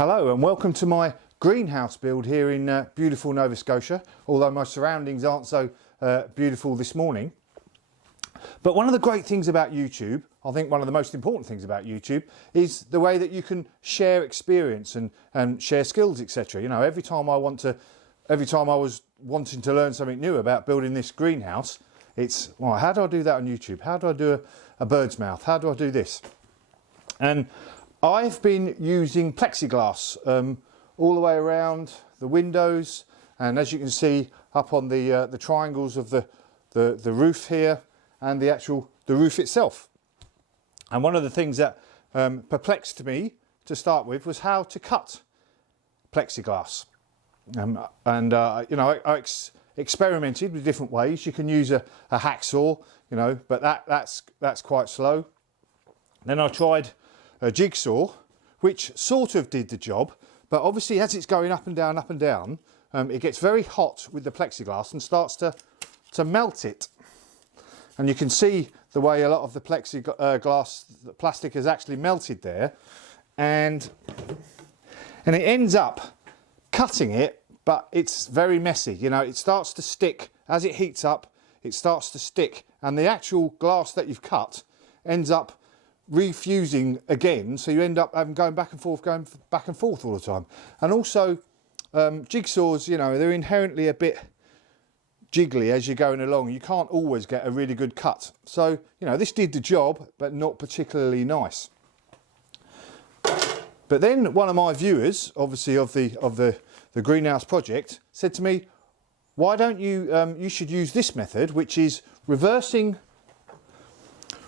Hello and welcome to my greenhouse build here in beautiful Nova Scotia, although my surroundings aren't so beautiful this morning. But one of the great things about YouTube, I think one of the most important things about YouTube, is the way that you can share experience and share skills, etc. You know, every time I was wanting to learn something new about building this greenhouse, it's, well, how do I do that on YouTube? How do I do a bird's mouth? How do I do this? And I've been using plexiglass all the way around the windows, and as you can see up on the triangles of the roof here and the roof itself. And one of the things that perplexed me to start with was how to cut plexiglass. You know, I experimented with different ways. You can use a hacksaw, you know, but that's quite slow. Then I tried a jigsaw, which sort of did the job, but obviously as it's going up and down, it gets very hot with the plexiglass and starts to melt it. And you can see the way a lot of the plexiglass, the plastic has actually melted there, and it ends up cutting it, but it's very messy. You know, it starts to stick as it heats up. It starts to stick, and the actual glass that you've cut ends up refusing again, so you end up going back and forth all the time. And also jigsaws, you know, they're inherently a bit jiggly as you're going along. You can't always get a really good cut. So, you know, this did the job, but not particularly nice. But then one of my viewers, obviously of the greenhouse project, said to me, why don't you you should use this method, which is reversing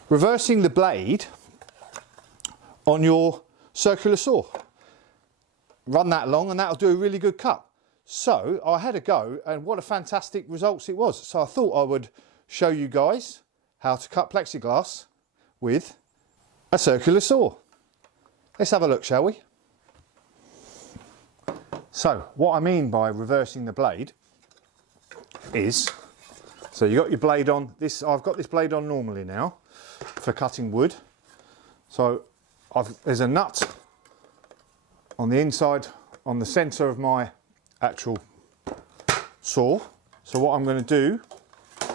the blade on your circular saw. Run that along and that'll do a really good cut. So I had a go, and what a fantastic results it was. So I thought I would show you guys how to cut plexiglass with a circular saw. Let's have a look, shall we? So what I mean by reversing the blade is, so you got your blade on this. I've got this blade on normally now for cutting wood. So there's a nut on the inside, on the centre of my actual saw. So what I'm going to do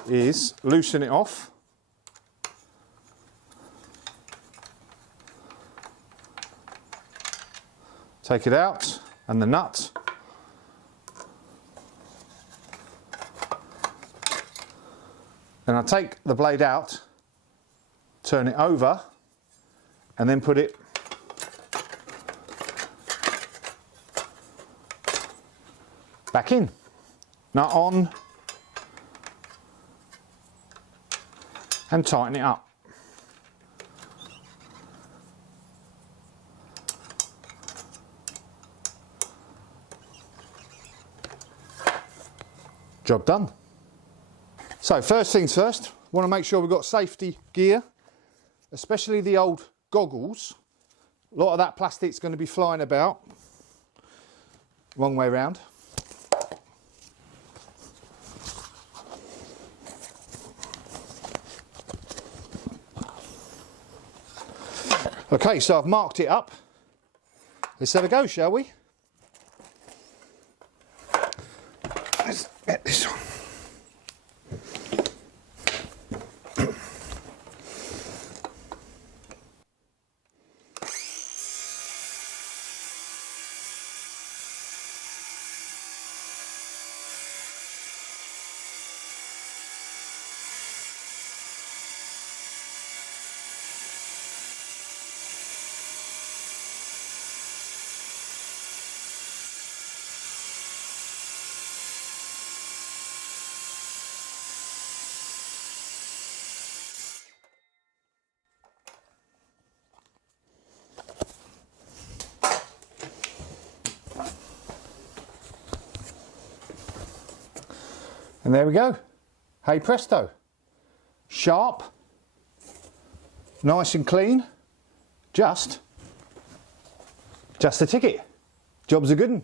is loosen it off. Take it out, and the nut. Then I take the blade out, turn it over, and then put it back in. Nut on, and tighten it up. Job done. So first things first, want to make sure we've got safety gear, especially the old goggles. A lot of that plastic's going to be flying about. Wrong way round. Okay, so I've marked it up. Let's have a go, shall we? Let's get this on. And there we go. Hey presto. Sharp, nice and clean, just a ticket. Job's a good one.